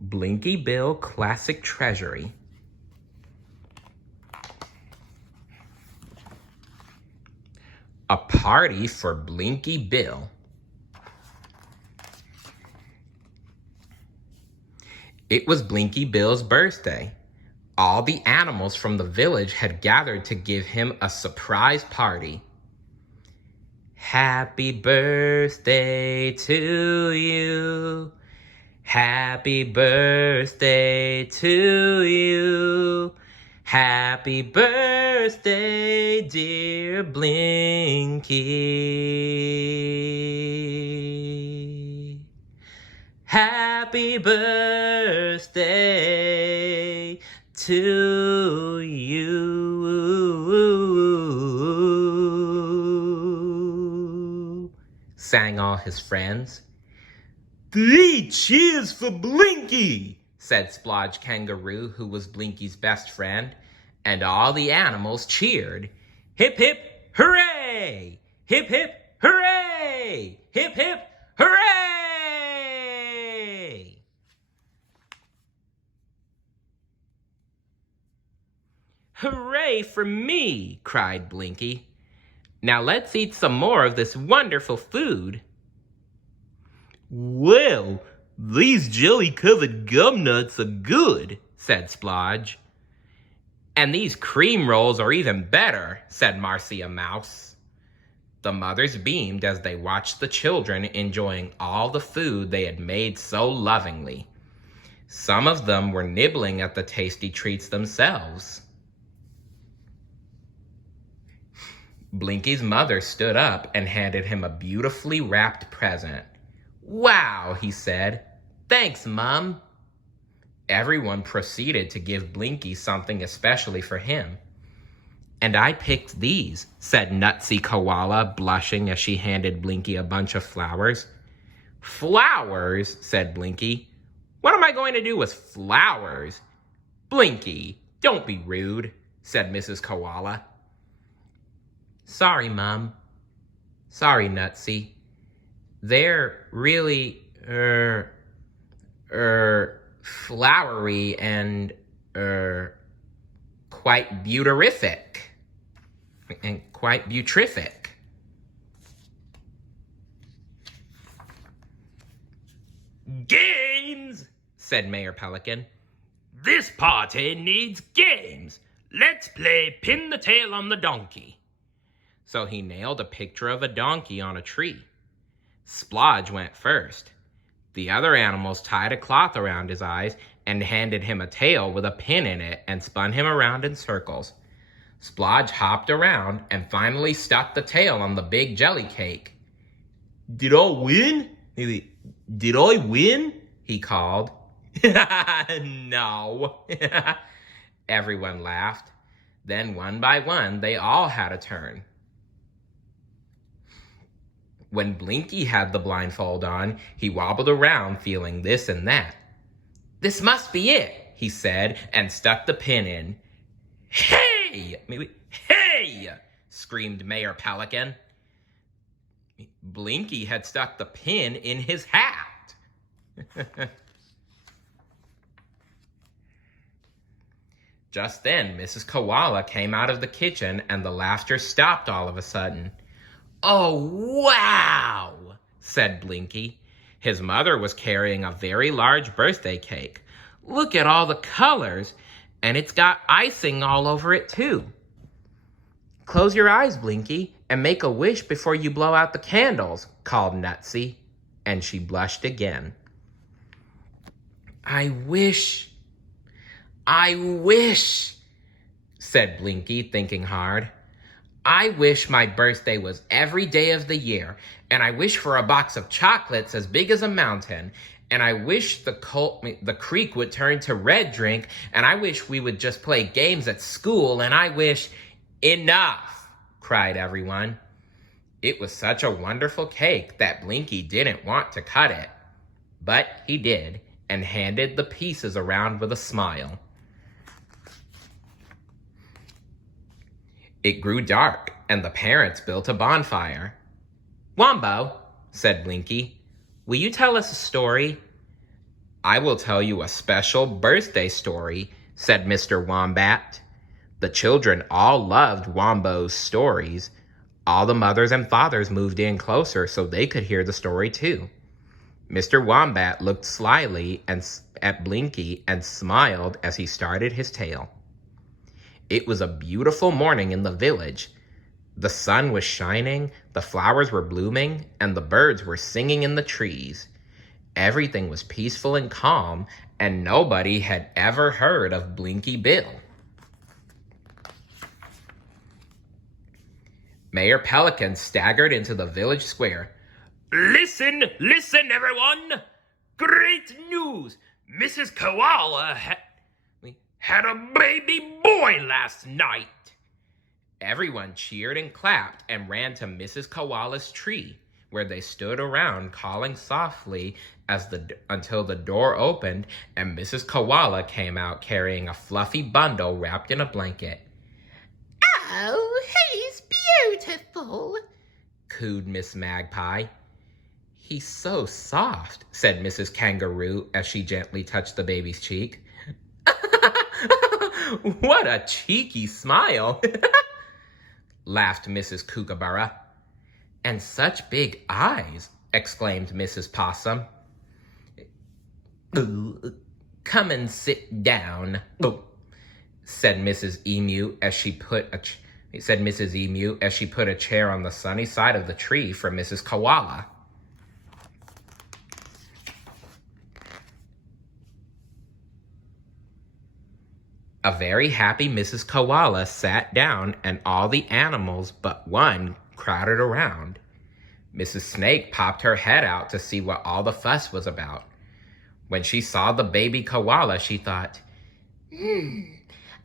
Blinky Bill Classic Treasury. A party for Blinky Bill. It was Blinky Bill's birthday. All the animals from the village had gathered to give him a surprise party. Happy birthday to you. Happy birthday to you. Happy birthday, dear Blinky. Happy birthday to you, sang all his friends. 3 cheers for Blinky, said Splodge Kangaroo, who was Blinky's best friend, and all the animals cheered. Hip, hip, hooray! Hip, hip, hooray! Hip, hip, hooray! Hooray for me, cried Blinky. Now let's eat some more of this wonderful food. Well, these jelly-covered gum nuts are good, said Splodge. And these cream rolls are even better, said Marcia Mouse. The mothers beamed as they watched the children enjoying all the food they had made so lovingly. Some of them were nibbling at the tasty treats themselves. Blinky's mother stood up and handed him a beautifully wrapped present. Wow, he said. Thanks, Mum. Everyone proceeded to give Blinky something especially for him. And I picked these, said Nutsy Koala, blushing as she handed Blinky a bunch of flowers. Flowers, said Blinky. What am I going to do with flowers? Blinky, don't be rude, said Mrs. Koala. Sorry, Mum. Sorry, Nutsy. They're really, flowery and, quite beautiful. And quite beautrific. Games, said Mayor Pelican. This party needs games. Let's play pin the tail on the donkey. So he nailed a picture of a donkey on a tree. Splodge went first. The other animals tied a cloth around his eyes and handed him a tail with a pin in it and spun him around in circles. Splodge hopped around and finally stuck the tail on the big jelly cake. Did I win? Did I win? He called. No. Everyone laughed. Then one by one, they all had a turn. When Blinky had the blindfold on, he wobbled around feeling this and that. This must be it, he said, and stuck the pin in. Hey! Hey! Screamed Mayor Pelican. Blinky had stuck the pin in his hat. Just then, Mrs. Koala came out of the kitchen and the laughter stopped all of a sudden. Oh, wow, said Blinky. His mother was carrying a very large birthday cake. Look at all the colors, and it's got icing all over it, too. Close your eyes, Blinky, and make a wish before you blow out the candles, called Nutsy, and she blushed again. I wish, said Blinky, thinking hard. I wish my birthday was every day of the year, and I wish for a box of chocolates as big as a mountain, and I wish the creek would turn to red drink, and I wish we would just play games at school, and I wish... Enough, cried everyone. It was such a wonderful cake that Blinky didn't want to cut it. But he did, and handed the pieces around with a smile. It grew dark, and the parents built a bonfire. Wombo, said Blinky, will you tell us a story? I will tell you a special birthday story, said Mr. Wombat. The children all loved Wombo's stories. All the mothers and fathers moved in closer so they could hear the story too. Mr. Wombat looked slyly at Blinky and smiled as he started his tale. It was a beautiful morning in the village. The sun was shining, the flowers were blooming, and the birds were singing in the trees. Everything was peaceful and calm, and nobody had ever heard of Blinky Bill. Mayor Pelican staggered into the village square. Listen, everyone! Great news! Mrs. Koala had a baby boy last night. Everyone cheered and clapped and ran to Mrs. Koala's tree, where they stood around calling softly until the door opened and Mrs. Koala came out carrying a fluffy bundle wrapped in a blanket. "Oh, he's beautiful," cooed Miss Magpie. "He's so soft," said Mrs. Kangaroo as she gently touched the baby's cheek. "What a cheeky smile," laughed Mrs. Kookaburra. "And such big eyes," exclaimed Mrs. Possum. "Come and sit down," said Mrs. Emu as she put a chair on the sunny side of the tree for Mrs. Koala. A very happy Mrs. Koala sat down, and all the animals but one crowded around. Mrs. Snake popped her head out to see what all the fuss was about. When she saw the baby koala, she thought,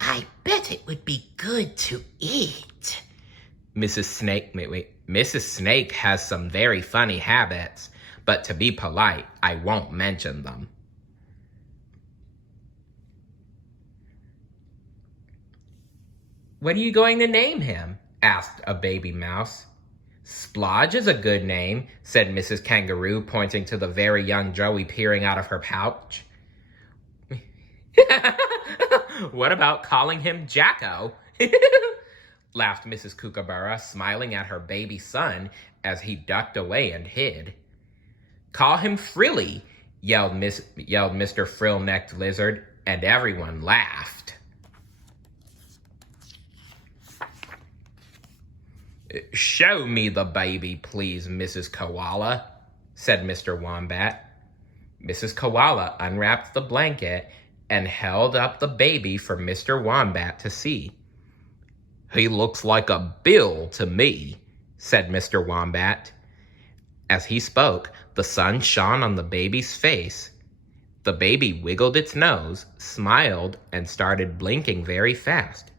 I bet it would be good to eat. Mrs. Snake has some very funny habits, but to be polite, I won't mention them. "What are you going to name him?" asked a baby mouse. "Splodge is a good name," said Mrs. Kangaroo, pointing to the very young Joey peering out of her pouch. "What about calling him Jacko?" laughed Mrs. Kookaburra, smiling at her baby son as he ducked away and hid. "Call him Frilly," yelled Mr. Frill-necked Lizard, and everyone laughed. "Show me the baby, please, Mrs. Koala," said Mr. Wombat. Mrs. Koala unwrapped the blanket and held up the baby for Mr. Wombat to see. "He looks like a bill to me," said Mr. Wombat. As he spoke, the sun shone on the baby's face. The baby wiggled its nose, smiled, and started blinking very fast.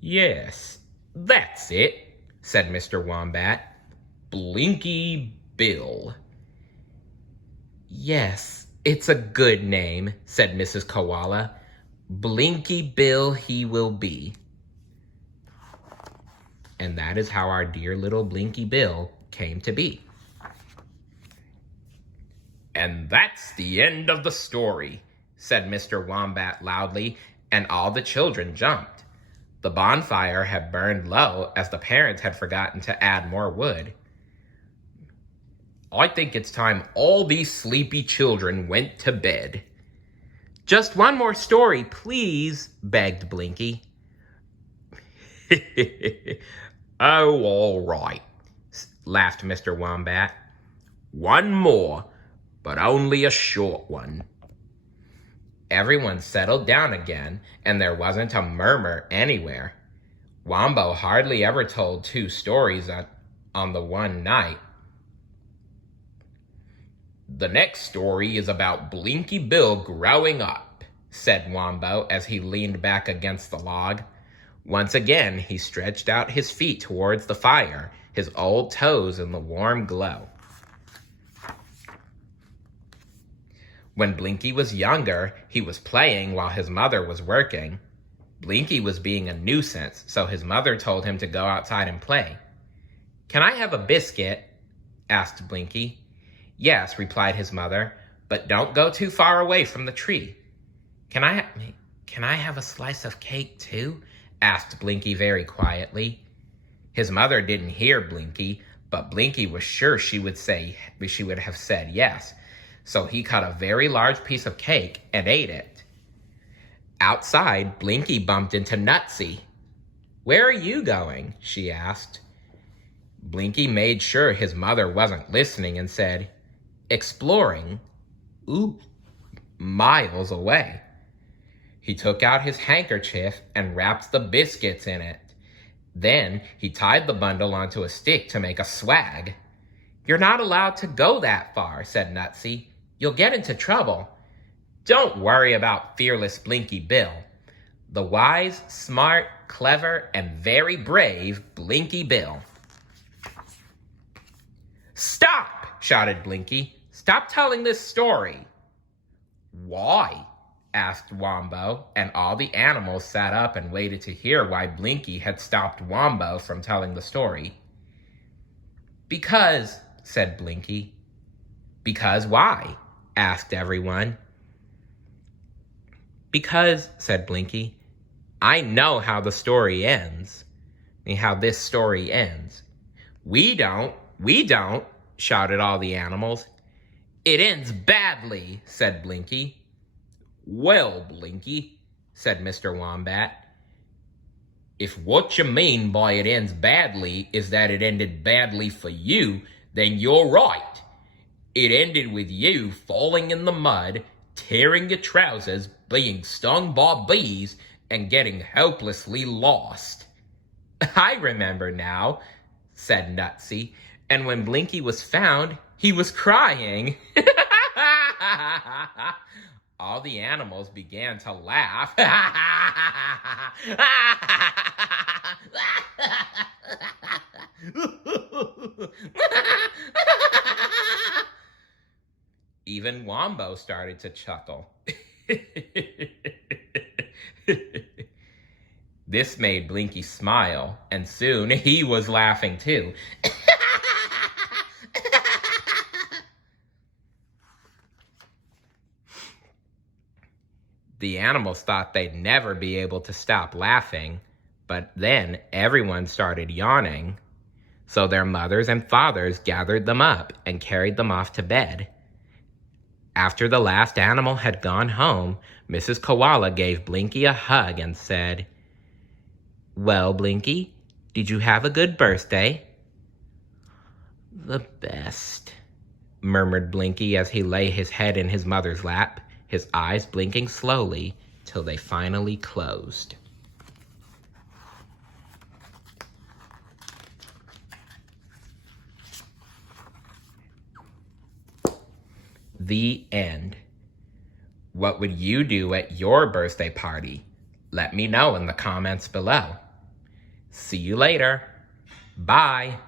"Yes, that's it," said Mr. Wombat. "Blinky Bill." "Yes, it's a good name," said Mrs. Koala. "Blinky Bill he will be." And that is how our dear little Blinky Bill came to be. "And that's the end of the story," said Mr. Wombat loudly, and all the children jumped. The bonfire had burned low as the parents had forgotten to add more wood. "I think it's time all these sleepy children went to bed." "Just one more story, please," begged Blinky. "Oh, all right," laughed Mr. Wombat. "One more, but only a short one." Everyone settled down again, and there wasn't a murmur anywhere. Wombo hardly ever told 2 stories on the one night. "The next story is about Blinky Bill growing up," said Wombo as he leaned back against the log. Once again, he stretched out his feet towards the fire, his old toes in the warm glow. When Blinky was younger, he was playing while his mother was working. Blinky was being a nuisance, so his mother told him to go outside and play. "Can I have a biscuit?" asked Blinky. "Yes," replied his mother, but don't go too far away from the tree. Can I have a slice of cake too? Asked Blinky very quietly. His mother didn't hear Blinky, but Blinky was sure she would have said yes. So he cut a very large piece of cake and ate it. Outside, Blinky bumped into Nutsy. "Where are you going?" she asked. Blinky made sure his mother wasn't listening and said, "Exploring." "Ooh, miles away." He took out his handkerchief and wrapped the biscuits in it. Then he tied the bundle onto a stick to make a swag. "You're not allowed to go that far," said Nutsy. "You'll get into trouble." "Don't worry about fearless Blinky Bill. The wise, smart, clever, and very brave Blinky Bill." "Stop!" shouted Blinky. "Stop telling this story." "Why?" asked Wombo, and all the animals sat up and waited to hear why Blinky had stopped Wombo from telling the story. "Because," said Blinky. "Because why?" asked everyone. "Because," said Blinky, "I know how the story ends. How this story ends." We don't, shouted all the animals. "It ends badly," said Blinky. "Well, Blinky," said Mr. Wombat, "if what you mean by it ends badly is that it ended badly for you, then you're right. It ended with you falling in the mud, tearing your trousers, being stung by bees, and getting hopelessly lost." "I remember now," said Nutsy, "and when Blinky was found, he was crying." All the animals began to laugh. Even Wombo started to chuckle. This made Blinky smile, and soon he was laughing too. The animals thought they'd never be able to stop laughing, but then everyone started yawning. So their mothers and fathers gathered them up and carried them off to bed. After the last animal had gone home, Mrs. Koala gave Blinky a hug and said, "Well, Blinky, did you have a good birthday?" "The best," murmured Blinky as he lay his head in his mother's lap, his eyes blinking slowly till they finally closed. The end. What would you do at your birthday party? Let me know in the comments below. See you later. Bye.